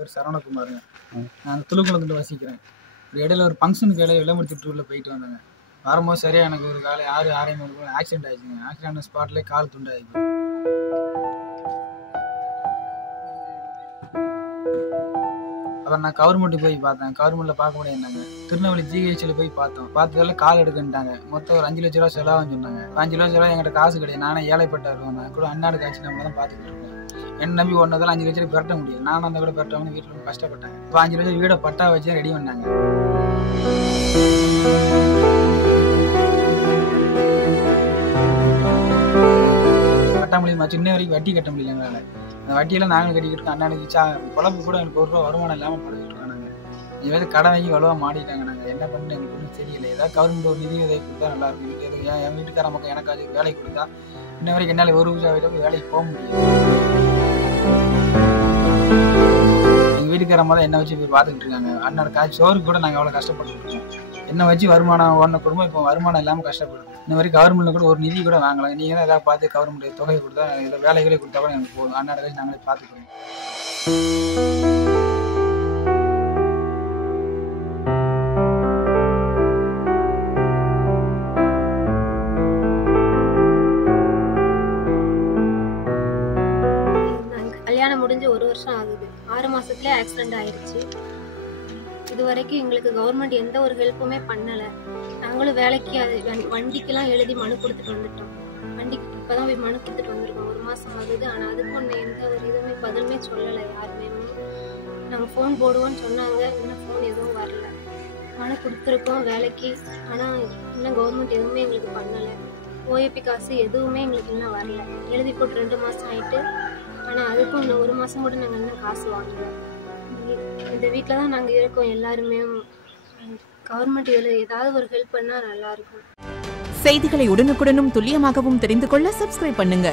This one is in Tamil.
பேர் சரவணகுமாருங்க. நான் துளுக்குளத்துல வசிக்கிறேன். ஒரு இடையில ஒரு ஃபங்க்ஷனுக்கு இடையில விளம்பரத்திட்டூரில் போயிட்டு வந்தேங்க. வரும்போது சரியாக எனக்கு ஒரு காலை 6:30 ஆக்சிடென்ட் ஆயிடுச்சுங்க. ஆக்சிடென்ட் ஸ்பாட்லேயே கால் துண்டாயிடுச்சு. அப்புறம் நான் கவர்மெண்ட்டு போய் பார்த்தேன். கவர்மெண்ட்டில் பார்க்க முடியாதுனாங்க. திருநெல்வேலி ஜிஹெச்சில் போய் பார்த்தோம். பார்த்ததால கால் எடுக்குன்ட்டாங்க. மொத்தம் ஒரு 5 லட்ச ரூபா செலவாகுன்னு சொன்னாங்க. 5 லட்ச ரூபா என்கிட்ட காசு கிடையாது. நானே ஏழைப்பட்டவன். நான் கூட அன்னாடு காட்சி நம்மள தான் பார்த்துக்கிட்டு இருக்கேன். என்ன நம்பி ஒன்றதால 5 லட்சம் பெரட்ட முடியும். நானும் அந்த கூட பெரட்டவனு வீட்டில் கஷ்டப்பட்டாங்க. இப்போ 5 லட்சம் வீடை பட்டா வச்சு ரெடி பண்ணாங்க. கட்ட முடியுமா? சின்ன வரைக்கும் வட்டி கட்ட முடியல எங்களால். அந்த வட்டியெல்லாம் நாங்களும் கட்டிக்கிட்டு இருக்கோம். அண்ணனுக்கு பொழப்பு கூட எனக்கு 1 ரூபா வருமானம் இல்லாமல் படுத்துட்டு இருக்கோம். நாங்கள் இனிமேல் கடன் வாங்கி வலுவாக மாட்டிட்டாங்க. நாங்கள் என்ன பண்ணு எங்களுக்கு ஒன்றும் தெரியல. ஏதாவது கவர்மெண்ட் ஒரு நிதி உதவி கொடுத்தா நல்லா இருக்கும். என் வீட்டுக்கார மக்கள் எனக்காச்சும் வேலை கொடுத்தா இன்ன வரைக்கும் என்னால் ஒரு ரூபாய் வேலைக்கு போக முடியும். எங்கள் வீட்டுக்காரம்மா தான் என்ன வச்சு போய் பார்த்துக்கிட்டு இருக்காங்க. அண்ணனோட காய்ச்சி சோறுக்கு கூட நாங்கள் எவ்வளோ கஷ்டப்பட்டுருக்கோம். என்ன வச்சு வருமானம் ஓடின குடும்பம் இப்போ வருமானம் இல்லாமல் கஷ்டப்படுது. இந்த மாதிரி கவர்மெண்ட்ல கூட ஒரு நிதி கூட வாங்கலாம். நீங்கள் தான் ஏதாவது பார்த்து கவர்மெண்ட் தொகையை கொடுத்தா ஏதோ வேலைகளே கொடுத்தா கூட எனக்கு போதும். அண்ணனோட காய்ச்சி நாங்களே பார்த்துக்கிறோம். கல்யாணம் முடிஞ்சு 1 வருஷம் ஆகுது. 6 மாசத்துல ஆக்சிடென்ட் ஆயிடுச்சு. இது வரைக்கும் எங்களுக்கு கவர்மெண்ட் எந்த ஒரு ஹெல்ப்புமே பண்ணல. நாங்களும் வேலைக்கு வண்டிக்கெல்லாம் எழுதி மனு கொடுத்துட்டு வந்துட்டோம். வண்டிக்கு இப்பதான் போய் மனு கொடுத்துட்டு வந்திருக்கோம். 1 மாசம் ஆகுது. ஆனா அதுக்கும் எந்த ஒரு இதுவுமே பதிலுமே சொல்லலை யாருமே. நாங்க ஃபோன் போடுவோம்னு சொன்னாங்க. இன்னும் ஃபோன் எதுவும் வரல. மனு கொடுத்துருக்கோம் வேலைக்கு. ஆனா இன்னும் கவர்மெண்ட் எதுவுமே எங்களுக்கு பண்ணல. ஓஏபி காசு எதுவுமே எங்களுக்கு இன்னும் வரல. எழுதி போட்டு 2 மாசம் ஆயிட்டு. ஆனா அதுக்கும் இன்னும் 1 மாசம் கூட நாங்க இன்னும் காசு வாங்கல. இந்த வீட்டில் தான் நாங்கள் இருக்கோம் எல்லாருமே. கவர்மெண்ட் இதில் ஏதாவது ஒரு ஹெல்ப் பண்ணால் நல்லா இருக்கும். செய்திகளை உடனுக்குடனும் துல்லியமாகவும் தெரிந்து கொள்ள சப்ஸ்கிரைப் பண்ணுங்க.